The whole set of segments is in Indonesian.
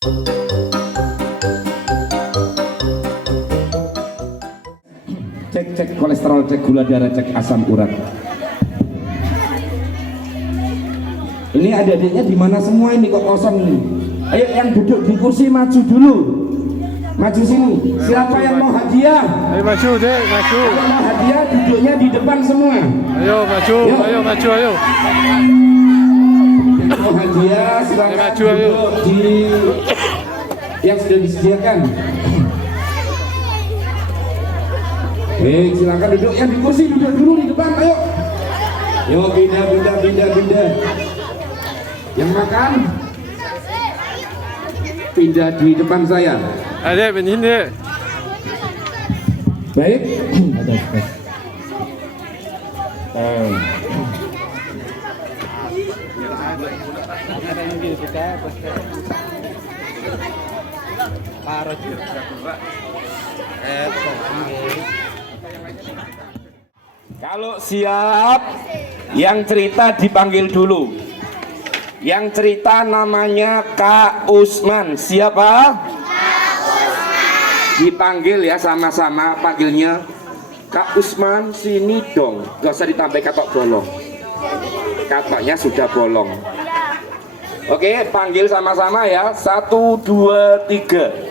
Cek kolesterol, cek gula darah, cek asam urat. Ini adik-adiknya di mana semua ini kok kosong ini? Ayo yang duduk di kursi maju dulu. Maju sini. Siapa yang mau hadiah? Ayo maju dek, maju. Yang mau hadiah duduknya di depan semua. Ayo maju, ayo maju, ayo. Yang mau hadiah silakan maju, ayo. duduk di yang sudah disediakan. Silakan duduk yang di kursi, duduk dulu di depan, ayo. Yo pindah. Yang makan pindah di depan saya. Adek begini. Baik. Kalau siap, yang cerita dipanggil dulu. Yang cerita namanya Kak Usman. Siapa? Kak Usman. Dipanggil ya sama-sama panggilnya. Kak Usman sini dong. Gak usah ditambah katok bolong. Katoknya sudah bolong. Oke, panggil sama-sama ya. 1, 2, 3.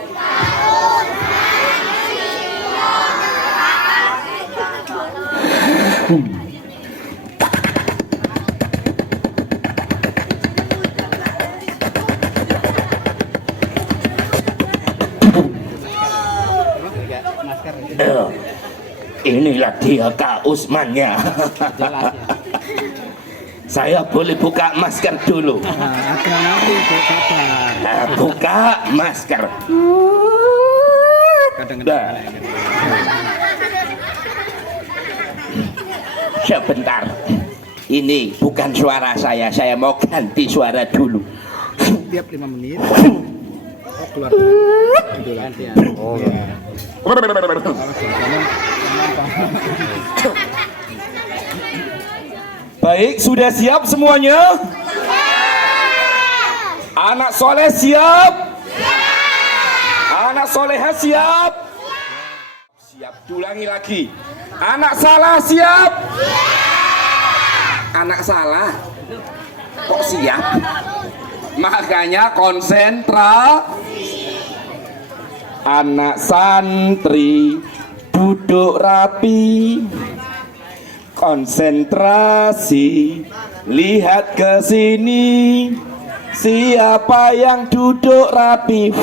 Inilah dia Kak Usmannya. Saya boleh buka masker dulu. Buka masker. Sebentar. Ini bukan suara saya mau ganti suara dulu. Tiap 5 menit. Keluar. Gantian. Oh ya. Baik, sudah siap semuanya? Anak soleh siap? Anak soleha siap? Siap, ulangi lagi. Anak salah siap? Anak salah? Kok siap? Makanya konsentrasi. Anak santri duduk rapi, konsentrasi, lihat ke sini. Siapa yang duduk rapi?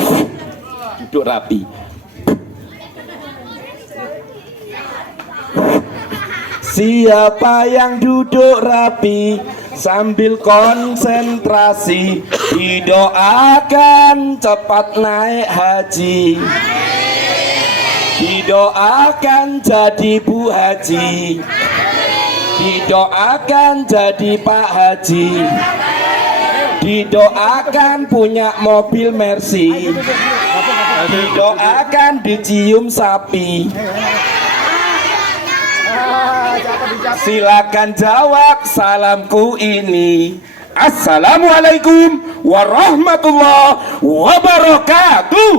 Duduk rapi. Siapa yang duduk rapi? Sambil konsentrasi, didoakan cepat naik haji, didoakan jadi Bu Haji, didoakan jadi Pak Haji, didoakan punya mobil Mercy, didoakan dicium sapi. Silakan jawab salamku ini. Assalamualaikum warahmatullahi wabarakatuh.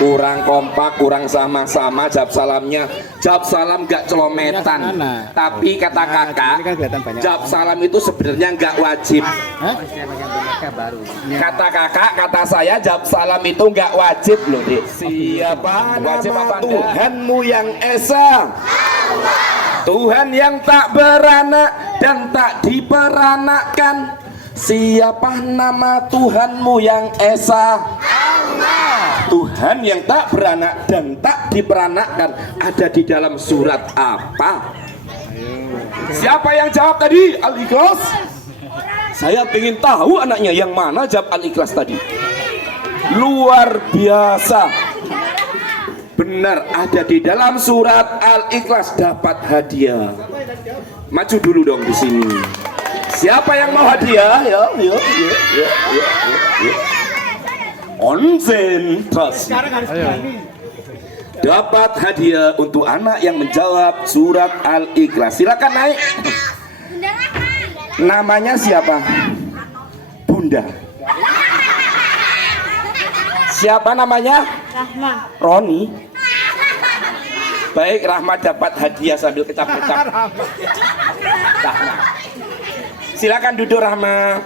Kurang kompak, kurang sama-sama jawab salamnya. Jawab salam gak celometan. Tapi kata kakak, jawab salam itu sebenarnya gak wajib. Kata kakak, kata saya jawab salam itu gak wajib loh dek. Siapa nama Tuhanmu yang esa? Tuhan yang tak beranak dan tak diperanakkan. Siapa nama Tuhanmu yang esa? Tuhan yang tak beranak dan tak diperanakkan ada di dalam surat apa? Siapa yang jawab tadi? Al-Ikhlas? Saya ingin tahu anaknya yang mana jawab Al-Ikhlas tadi. Luar biasa. Benar, ada di dalam surat Al-Ikhlas, dapat hadiah. Maju dulu dong di sini. Siapa yang mau hadiah? Yo. Konsentrasi. Dapat hadiah untuk anak yang menjawab surat Al-Ikhlas. Silakan naik. Namanya siapa? Bunda. Siapa namanya? Rahma. Roni. Baik, Rahma dapat hadiah sambil kecap-kecap. Rahma. Silakan duduk, Rahma.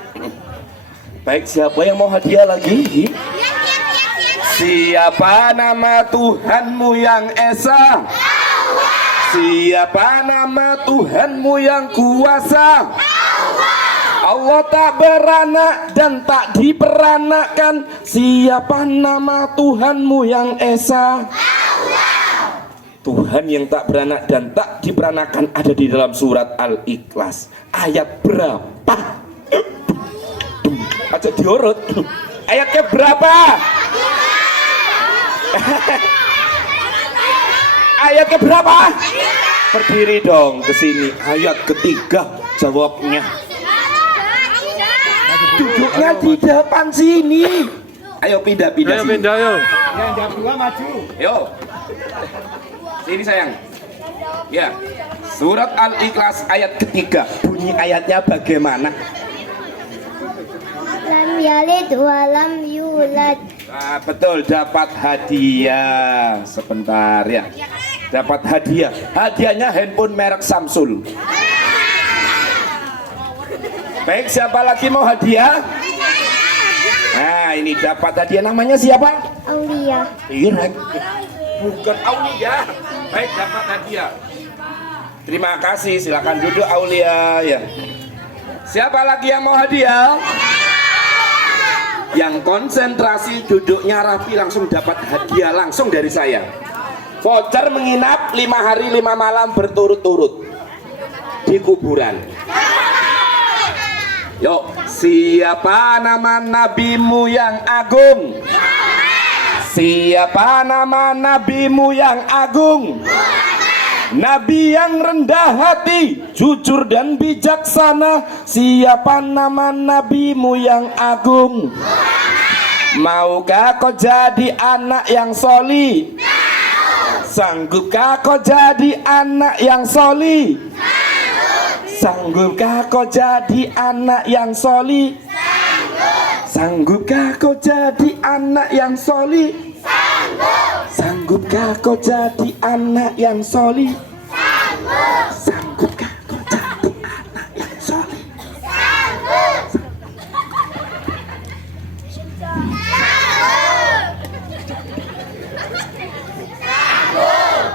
Baik, siapa yang mau hadiah lagi? Siapa nama Tuhanmu yang esa? Siapa nama Tuhanmu yang kuasa? Allah tak beranak dan tak diperanakkan. Siapa nama Tuhanmu yang esa? Tuhan yang tak beranak dan tak diperanakkan ada di dalam surat Al-Ikhlas. Ayat berapa? Aja diurut. Ayatnya berapa? Ayat ke berapa? Berdiri dong ke sini. Ayat ketiga jawabnya. Duduknya di depan sini. Ayo pindah-pindah. Ayo pindah yo. Yang jam 2 maju. Yo. Sini sayang. Ya. Surat Al-Ikhlas ayat ketiga. Bunyi ayatnya bagaimana? Lam yalid wa lam yulad. Nah, betul, dapat hadiah. Sebentar ya. Dapat hadiah. Hadiahnya handphone merek Samsung. Baik, siapa lagi mau hadiah? Nah, ini dapat hadiah, namanya siapa? Aulia. Irek. Bukan Aulia. Baik, dapat hadiah. Terima kasih, silakan duduk Aulia ya. Siapa lagi yang mau hadiah? Yang konsentrasi duduknya rapi langsung dapat hadiah langsung dari saya. Voucher menginap 5 hari 5 malam berturut-turut di kuburan. Yuk, siapa nama nabimu yang agung? Siapa nama nabimu yang agung? Nabi yang rendah hati, jujur dan bijaksana. Siapa nama nabimu yang agung? Maukah kau jadi anak yang soli? Sanggupkah kau jadi anak yang soli? Sanggupkah kau jadi anak yang soli? Sanggupkah kau jadi anak yang soli? Sanggupkah kau jadi anak yang soli? Sanggupkah kau jadi anak yang soli?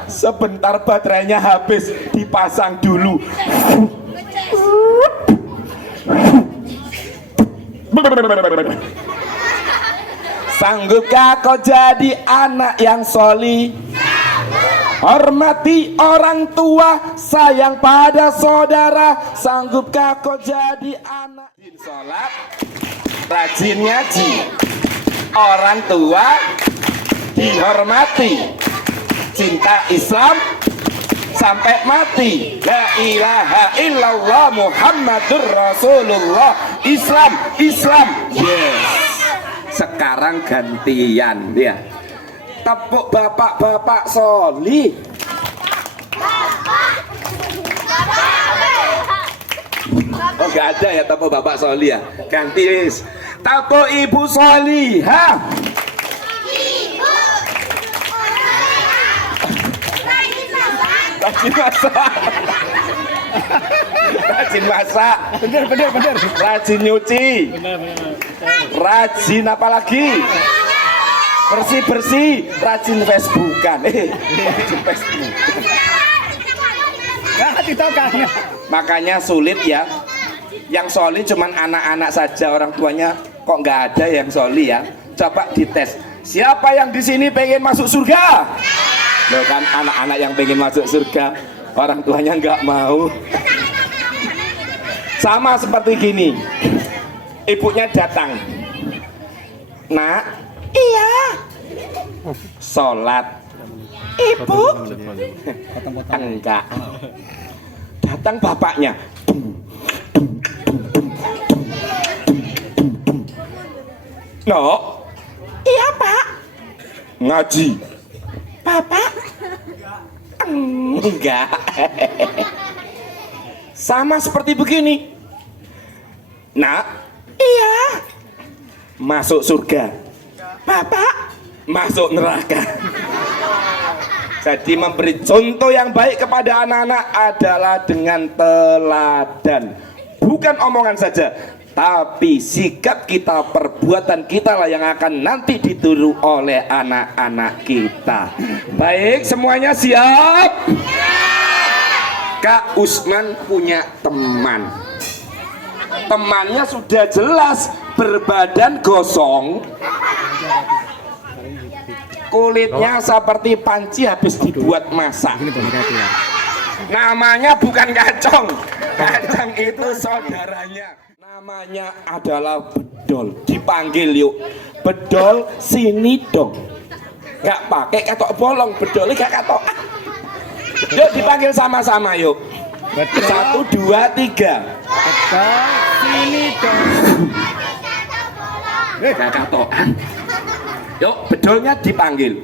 Sebentar baterainya habis, dipasang dulu. Sanggupkah kau jadi anak yang soli? Hormati orang tua, sayang pada saudara. Sanggupkah kau jadi anak sholat, rajin ngaji, orang tua dihormati, cinta Islam sampai mati. La ilaha illallah Muhammadur Rasulullah. Islam, Islam. Yes. Sekarang gantian ya. Tepuk bapak-bapak soli. Oh nggak ada ya tepuk bapak soli ya. Ganti wis. Tepuk ibu solihah. Rajin masak. Rajin masak. Bener. Rajin nyuci. Rajin apa lagi? Bersih-bersih. Rajin Facebookan. Rajin Facebook. Makanya sulit ya. Yang soli cuman anak-anak saja, orang tuanya kok nggak ada yang soli ya. Coba dites. Siapa yang di sini pengen masuk surga? Loh kan anak-anak yang pengen masuk surga, orang tuanya nggak mau. Sama seperti gini, ibunya datang, nak, iya, sholat, ibu, enggak. Datang bapaknya, no, iya pak, ngaji. Bapak? Enggak. Sama seperti begini. Nak, iya. Masuk surga. Bapak, masuk neraka. Jadi memberi contoh yang baik kepada anak-anak adalah dengan teladan. Bukan omongan saja, tapi sikap kita, perbuatan kita lah yang akan nanti ditiru oleh anak-anak kita. Baik, semuanya siap? Kak Usman punya teman. Temannya sudah jelas berbadan gosong, kulitnya seperti panci habis dibuat masak. Namanya bukan Kacong. Kacang itu saudaranya. Namanya adalah Bedol. Dipanggil yuk. Bedol sini dong. Gak pakai katok bolong, bedolnya gak katok. Yuk dipanggil sama-sama yuk. 1, 2, 3. Bedol sini dong. Gak katok. Yuk bedolnya dipanggil.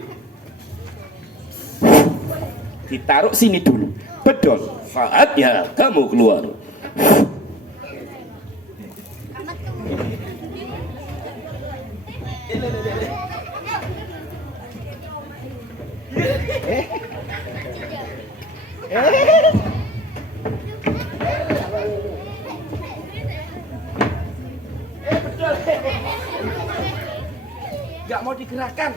Ditaruh sini dulu. Bedol, saatnya kamu keluar. Gak mau digerakkan.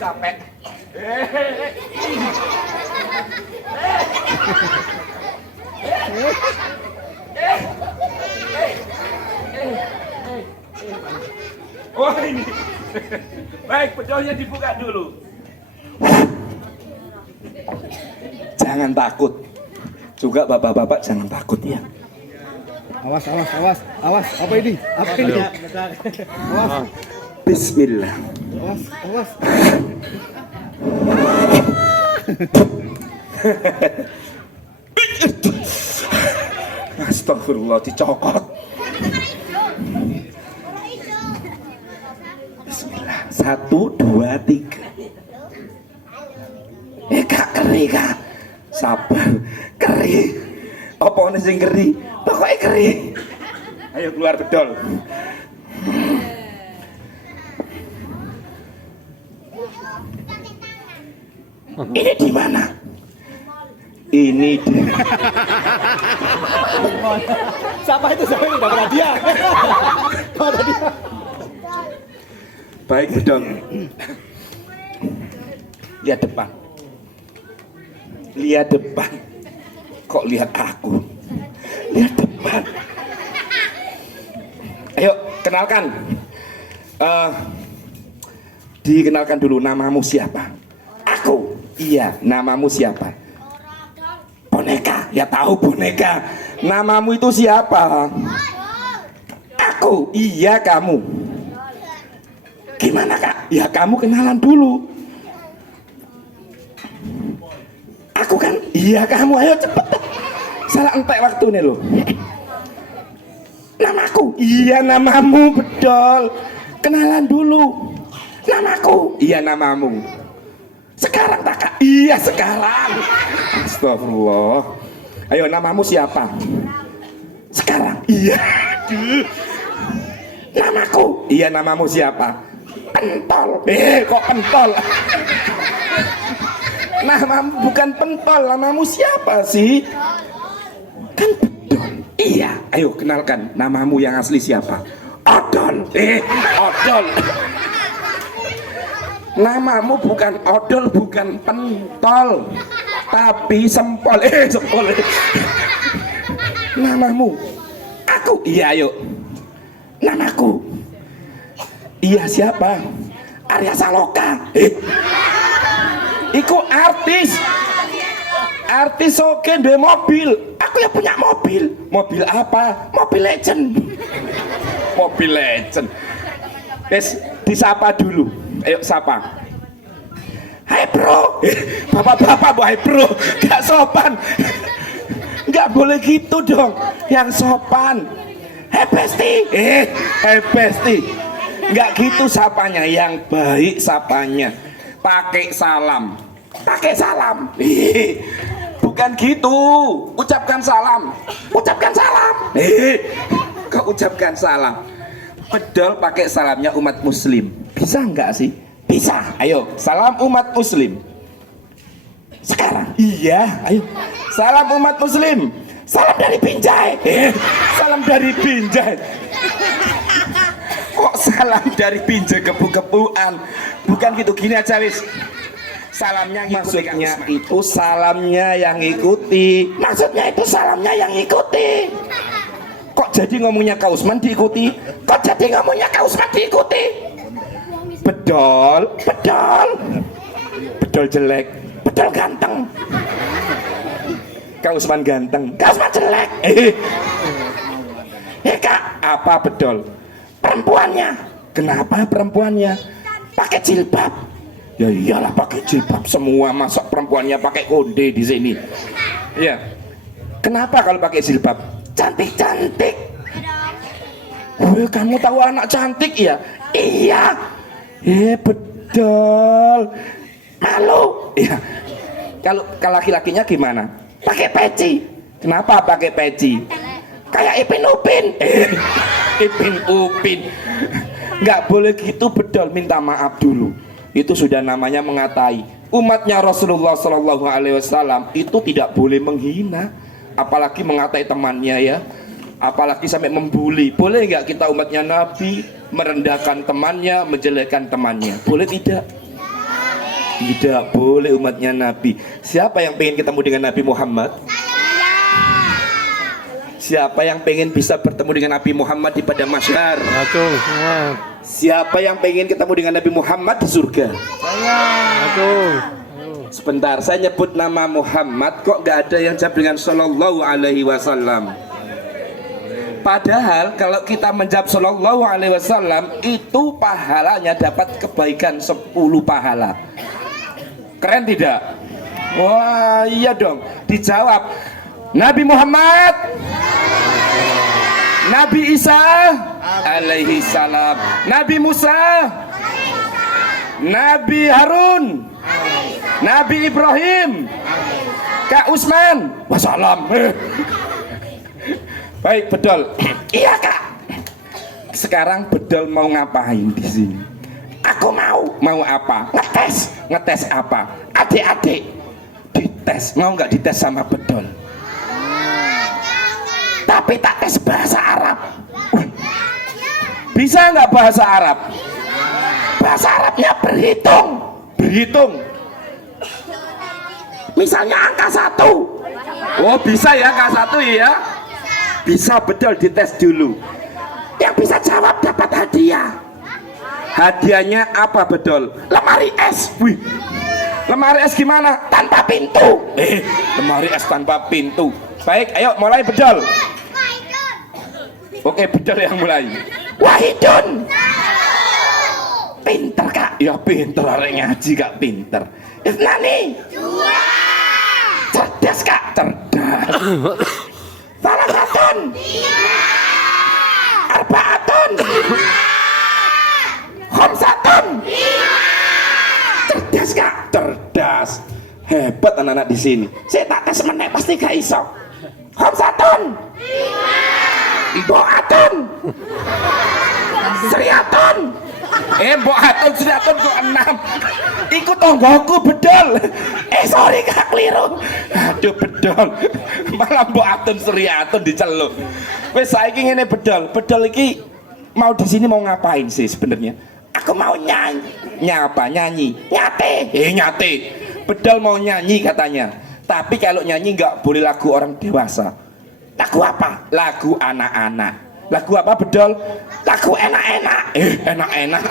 Capek. Oh ini. Baik, bedolnya dibuka dulu. Jangan takut. Juga bapak-bapak jangan takut ya. Awas, awas, awas, awas. Apa ini? Apa ini? Awas, Bismillah. awas, awas. Astagfirullah, dicokot. Bismillah. 1, 2, 3. Kak keri kak. Sabar. Keri. Apa ini sing keri? Pokoknya keri. Ayo keluar bedol. Ini di mana? Ini di. Siapa itu? Siapa itu? Udah pernah dia. Mana dia? Baik bedol. Lihat depan. Lihat depan. Kok lihat aku? Lihat depan. Ayo kenalkan. Dikenalkan dulu, namamu siapa? Aku. Iya, namamu siapa? Boneka. Ya tahu boneka. Namamu itu siapa? Aku. Iya, kamu. Gimana kak? Ya kamu kenalan dulu. Aku kan? Iya kamu, ayo cepet. Salah entek waktu nih lo. Namaku? Iya namamu, bedol. Kenalan dulu. Namaku? Iya namamu. Sekarang tak kak? Iya sekarang. Astagfirullah. Ayo namamu siapa? Sekarang? Iya. Namaku? Iya namamu siapa? Pentol. Kok pentol? Namamu bukan pentol, namamu siapa sih? Kan bedol. Iya, ayo kenalkan namamu yang asli siapa? Odol. Odol. Namamu bukan odol, bukan pentol, tapi sempol. Sempol. Namamu? Aku. Iya, ayo. Namaku. Iya siapa? Arya Saloka. Iku artis. Artis oke deh mobil. Aku ya punya mobil. Mobil apa? Mobil legend. Mobil legend. Wes disapa dulu. Ayo sapa. Hai bro. Bapak-bapak, hai bro. Gak sopan. nggak boleh gitu dong, yang sopan. Hei Besti, hei Besti, nggak gitu sapanya, yang baik sapanya. Pakai salam, pakai salam. Bukan gitu, ucapkan salam, ucapkan salam. Kok ucapkan salam? Bedol pakai salamnya umat muslim, bisa nggak sih? Bisa. Ayo, salam umat muslim. Sekarang. Iya, ayo. Salam umat muslim. Salam dari Binjai. Salam dari Binjai. Kok salam dari Binjai kepu-kepuan? Bukan gitu, gini aja wis. Salamnya maksudnya itu salamnya yang ikuti. Maksudnya itu salamnya yang ikuti. Kok jadi ngomongnya Kak Usman diikuti? Kok jadi ngomongnya Kak Usman diikuti? Bedol, bedol. Bedol jelek, bedol ganteng. Kak Usman ganteng, Kak Usman jelek. Kak, apa bedol? Perempuannya. Kenapa perempuannya? Pakai jilbab. Ya iyalah pakai jilbab semua, masa perempuannya pakai konde di sini. Ya. Kenapa kalau pakai jilbab? Cantik-cantik. Kamu tahu anak cantik ya? Iya. Betul. Malu. Iya. Kalau laki-lakinya gimana? Pakai peci. Kenapa pakai peci? Kayak Ipin Upin. Ipin Upin. Nggak boleh gitu, bedol, minta maaf dulu. Itu sudah namanya mengatai. Umatnya Rasulullah Shallallahu Alaihi Wasallam itu tidak boleh menghina, apalagi mengatai temannya ya, apalagi sampai membuli. Boleh nggak kita umatnya Nabi merendahkan temannya, menjelekkan temannya? Boleh tidak? Tidak boleh umatnya Nabi. Siapa yang pengen ketemu dengan Nabi Muhammad? Siapa yang pengen bisa bertemu dengan Nabi Muhammad di padang mahsyar? Aku. Siapa yang pengen ketemu dengan Nabi Muhammad di surga? Aku. Sebentar, saya nyebut nama Muhammad kok gak ada yang jawab dengan Sallallahu Alaihi Wasallam. Padahal kalau kita menjawab Sallallahu Alaihi Wasallam itu pahalanya dapat kebaikan 10 pahala. Keren tidak? Wah iya dong. Dijawab Nabi Muhammad, Nabi Isa alaihi salam, Nabi Musa, Nabi Harun, Nabi Ibrahim, Kak Usman, wassalam. Baik, bedol. Iya Kak. Sekarang bedol mau ngapain di sini? Aku mau apa? Ngetes apa? Adik-adik dites, mau nggak dites sama bedol? Tapi tak tes bahasa Arab. Bisa nggak bahasa Arab? Bahasa Arabnya berhitung. Misalnya angka 1. Oh bisa ya angka 1 ya? Bisa, bedol, dites dulu. Yang bisa jawab dapat hadiah. Hadiahnya apa bedol? Lemari es. Wih, lemari es gimana? Tanpa pintu. Lemari es tanpa pintu. Baik, ayo mulai bedol. Oke, bedol yang mulai. Wahidun. Pinter Kak. Ya pinter, arek ngaji Kak, pinter. Isnani. 2. Cerdas Kak, cerdas. Salasatun. 3. Arbaatun. 5. Khamsatun. 5. Cerdas Kak, cerdas. Hebat anak-anak di sini. Saya tak tes meneh pasti gak iso. Khamsatun. 5. Boatun. Sriatun. Boatun Sriatun kok 6. Ikut tonggoku bedol. Sorry Kak, keliru. Aduh bedol. Malah Boatun Sriatun diceluk. Wes saiki ngene bedol. Bedol iki mau di sini mau ngapain sih sebenarnya? Aku mau nyanyi. Nyapa? Nyanyi. Nyate. Nyate. Bedol mau nyanyi katanya. Tapi kalau nyanyi nggak boleh lagu orang dewasa. Lagu apa? Lagu anak-anak. Lagu apa bedol? Lagu enak-enak. Enak-enak.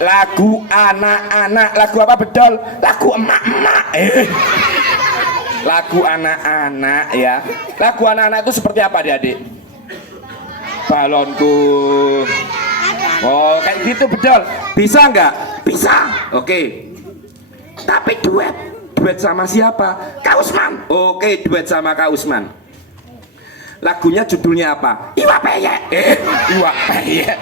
Lagu anak-anak. Lagu apa bedol? Lagu emak-emak. Lagu anak-anak ya. Lagu anak-anak itu seperti apa adik-adik? Balonku. Oh kayak gitu bedol. Bisa nggak? Bisa. Oke. Tapi duet duet sama siapa? Kak Usman. Oke, duet sama Kak Usman. Lagunya judulnya apa? Iwak Peyek. Iwak Peyek.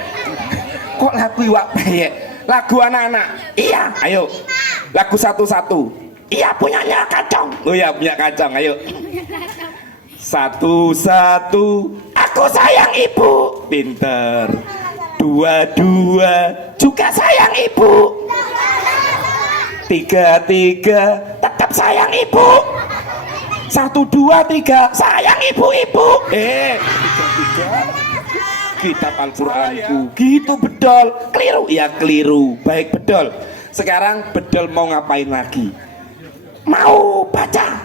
Kok lagu Iwak Peyek? Lagu anak-anak. Iya, ayo. Lagu satu-satu. Iya, punyanya Kacang. Oh iya, punya Kacang. Ayo. Satu-satu. Aku sayang ibu. Pinter. Dua-dua. Juga sayang ibu. Tiga-tiga. Tetap sayang ibu. 1, 2, 3 sayang ibu-ibu. Tiga-tiga kitab Al-Quranku. Gitu bedol. Keliru. Ya keliru. Baik bedol. Sekarang bedol mau ngapain lagi? Mau baca.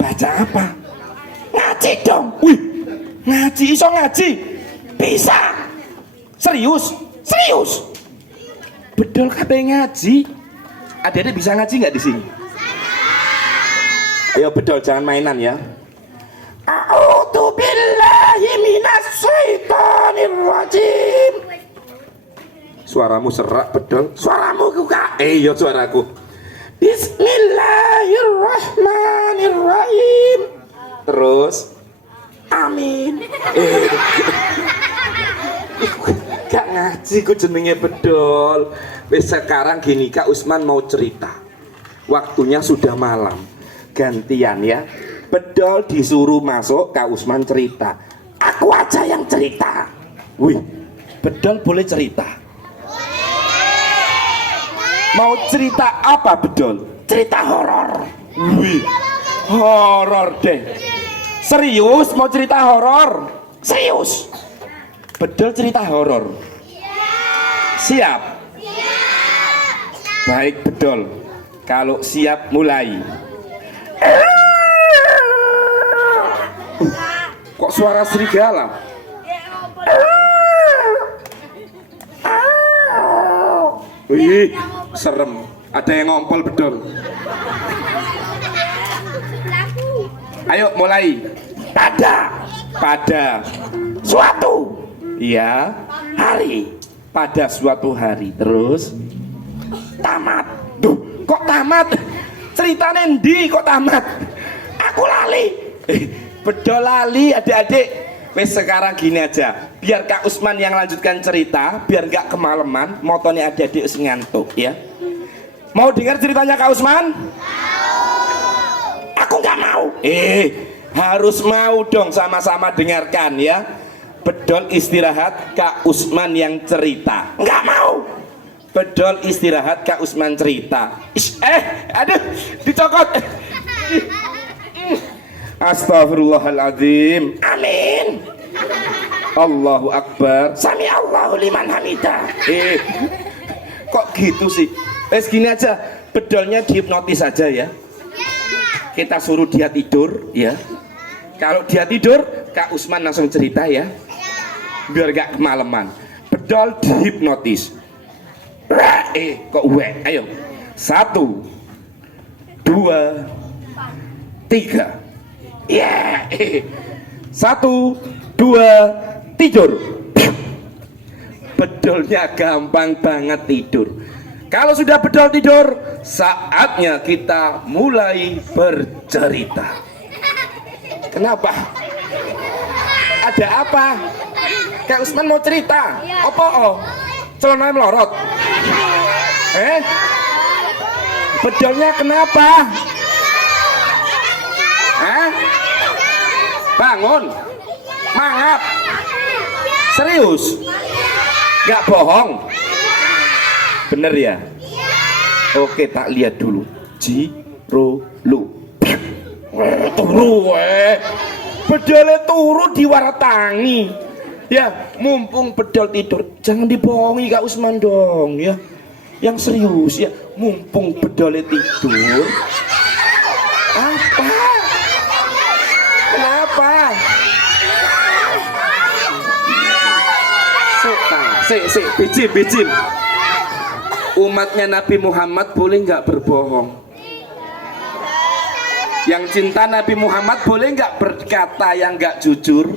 Baca apa? Ngaji dong. Wih, ngaji, iso ngaji? Bisa. Serius? Serius. Bedol kabeh ngaji. Adik-adik bisa ngaji nggak di sini? Ayo bedol, jangan mainan ya. A'udzu billahi minasyaitonir rajim. Suaramu serak bedol. Suaramu kuka. Iya suaraku. Bismillahirrahmanirrahim. Terus amin. Gak ngaji ku jenenge bedol. Wis sekarang gini, Kak Usman mau cerita. Waktunya sudah malam. Gantian ya. Bedol disuruh masuk, Kak Usman cerita. Aku aja yang cerita. Wih, bedol boleh cerita. Mau cerita apa bedol? Cerita horor. Wih, horor deh. Serius mau cerita horor? Serius. Bedol cerita horor. Siap? Baik bedol. Kalau siap mulai. Kok suara serigala? Wih, serem. Ada yang ngompol bedol. Ayo mulai. Pada suatu ya hari. Pada suatu hari. Terus tamat. Duh, kok tamat? Ceritanya ndi kok tamat? Aku lali. Bedol lali adik-adik. Wes sekarang gini aja, biar Kak Usman yang lanjutkan cerita, biar nggak kemalaman, motonya adik-adik ngantuk ya. Mau dengar ceritanya Kak Usman? Aku nggak mau. Harus mau dong, sama-sama dengarkan ya. Bedol istirahat, Kak Usman yang cerita. Nggak mau. Bedol istirahat, Kak Usman cerita. Aduh, dicokot. Astagfirullahaladzim. Amin. Allahu Akbar. Sami Allahu liman hamidah. Kok gitu sih? Gini aja, bedolnya dihipnotis aja ya. Kita suruh dia tidur ya. Kalau dia tidur, Kak Usman langsung cerita ya. Biar gak kemalaman. Bedol dihipnotis. Kok ayo. 1, 2, 3. Ya, 1, 2, tidur. Bedolnya gampang banget tidur. Kalau sudah bedol tidur, saatnya kita mulai bercerita. Kenapa? Ada apa? Kak Usman mau cerita. Apa? Celana melorot. Bedolnya kenapa? Bangun, mangap, serius, gak bohong, bener ya? Oke, tak lihat dulu. Jiro lu, turu bedolnya turu diwaratangi. Ya, mumpung bedol tidur, jangan dibohongi Kak Usman dong ya. Yang serius ya, mumpung bedolnya tidur. Apa? Kenapa? Bijim. Umatnya Nabi Muhammad boleh nggak berbohong? Yang cinta Nabi Muhammad boleh nggak berkata yang nggak jujur?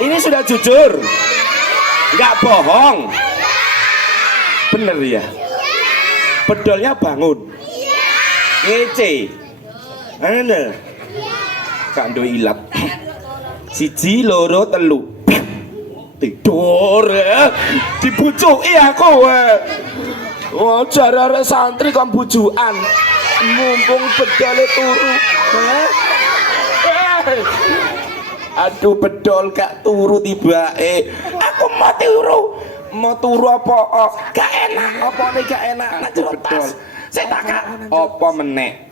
Ini sudah jujur, nggak bohong, bener ya? Bedolnya bangun. ngece ana gak ndo ilap siji loro telu tidur dibujuki aku oh jarare santri kok bujukan mumpung bedale turu aduh bedol gak turu tibake aku mau turu apa gak enak apa nih gak enak nak jero tas saya tak apa meneh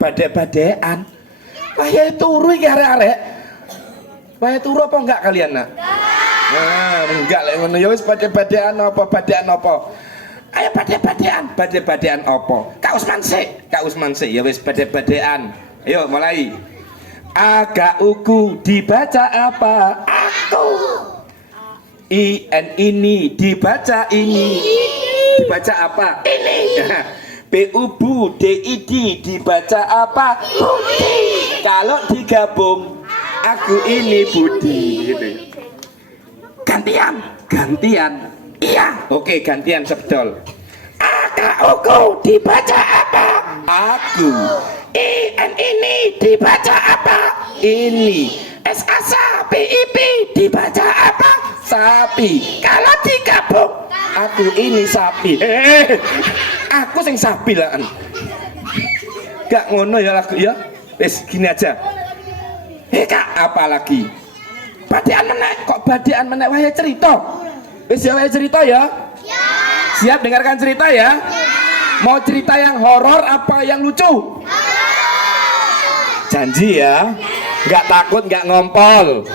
bade-badean wae turu iki arek-arek wae turu apa enggak kalian nak enggak lek ngono ya wis bade-badean apa ayo bade-badean apa Kak Usman sik ya wis bade-badean ayo mulai agak uku dibaca apa aku ini dibaca ini dibaca apa ini BUBU DID dibaca apa Budi kalau digabung aku ini Budi gitu. Gantian iya oke gantian sebetul agak uku dibaca apa aku ini dibaca apa ini SASA PIP dibaca apa sapi kalau digabung aku ini sapi aku sing sapi lah gak ngono ya lagu ya wis gini aja Kak apa lagi badean menek wae cerita wis ya wae cerita ya siap dengarkan cerita ya mau cerita yang horor apa yang lucu janji ya nggak takut nggak ngompol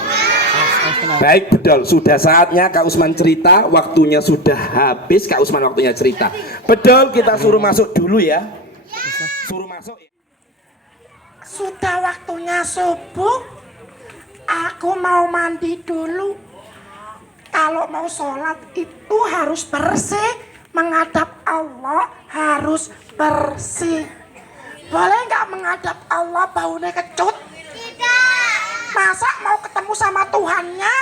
baik bedol sudah saatnya Kak Usman cerita waktunya sudah habis Kak Usman waktunya cerita bedol kita suruh masuk dulu ya suruh masuk sudah waktunya subuh aku mau mandi dulu kalau mau sholat itu harus bersih menghadap Allah harus bersih boleh nggak menghadap Allah baunya kecut? Tidak. Masa mau ketemu sama Tuhannya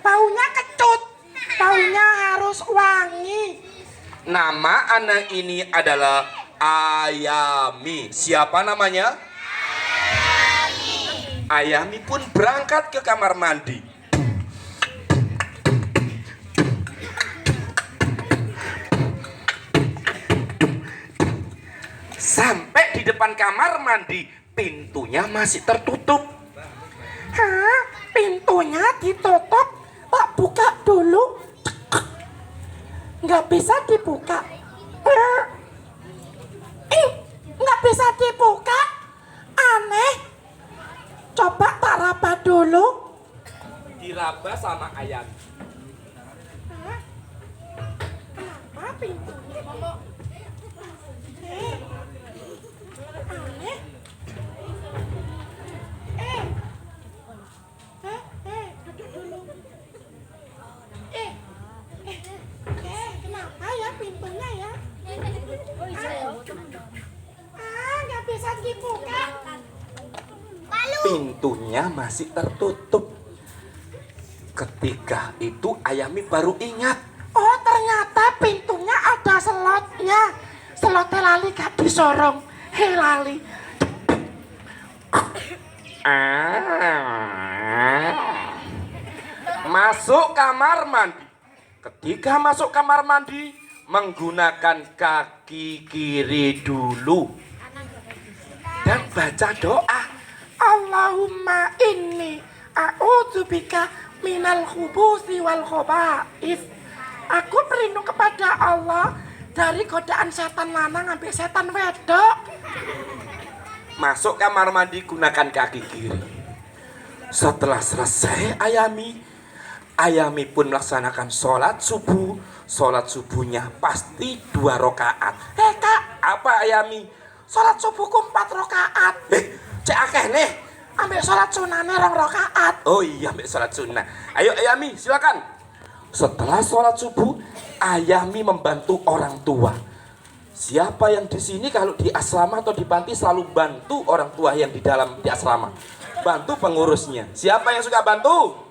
baunya kecut baunya harus wangi. Nama anak ini adalah Ayami. Siapa namanya? Ayami pun berangkat ke kamar mandi. Sampai di depan kamar mandi, pintunya masih tertutup. Hah? Pintunya ditutup? Pak buka dulu. Nggak bisa dibuka. Nggak bisa dibuka. Aneh. Coba tak raba dulu. Diraba sama ayam. Hah? Kenapa pintunya? Aneh. Duduk dulu. Kenapa ya pintunya ya? Nggak bisa dibuka. Pintunya masih tertutup. Ketika itu Ayami baru ingat. Oh ternyata pintunya ada selotnya. Selotnya lali gak disorong. Lali. Masuk kamar mandi. Ketika masuk kamar mandi menggunakan kaki kiri dulu dan baca doa. Allahumma inni a'udzubika minal khubusi wal khaba'is. Aku berlindung kepada Allah dari godaan setan lanang sampai setan wedok. Masuk kamar mandi gunakan kaki kiri. Setelah selesai Ayami pun melaksanakan sholat subuh. Sholat subuhnya pasti 2 rakaat. Kak, Apa Ayami? sholat subuhku 4 rakaat. Cek akeh nih. Ambil sholat sunahnya 2 rakaat. Oh iya, ambil sholat sunnah. Ayo Ayami, silakan. Setelah sholat subuh, Ayami membantu orang tua. Siapa yang di sini kalau di asrama atau di panti selalu bantu orang tua yang di dalam di asrama. Bantu pengurusnya. Siapa yang suka bantu?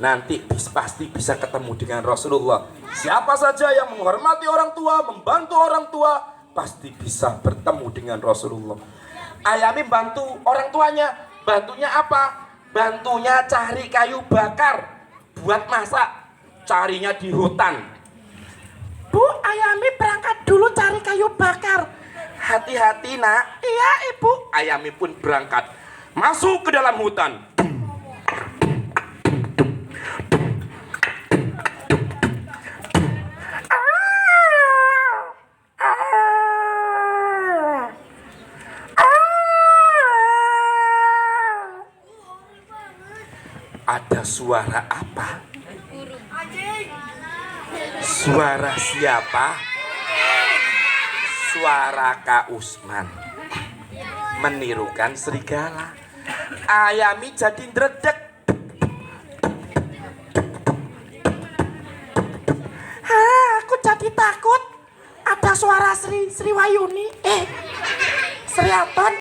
Nanti pasti bisa ketemu dengan Rasulullah. Siapa saja yang menghormati orang tua, membantu orang tua, pasti bisa bertemu dengan Rasulullah. Ayami bantu orang tuanya. Bantunya apa? Bantunya cari kayu bakar buat masak. Carinya di hutan. Bu, Ayami berangkat dulu cari kayu bakar. Hati-hati nak. Iya ibu. Ayami pun berangkat masuk ke dalam hutan. Ada suara apa? Suara siapa? Suara Kak Usman menirukan serigala. Ayami jadi ndredeg. Aku jadi takut. Ada suara Sri Wayuni. Sri Aton.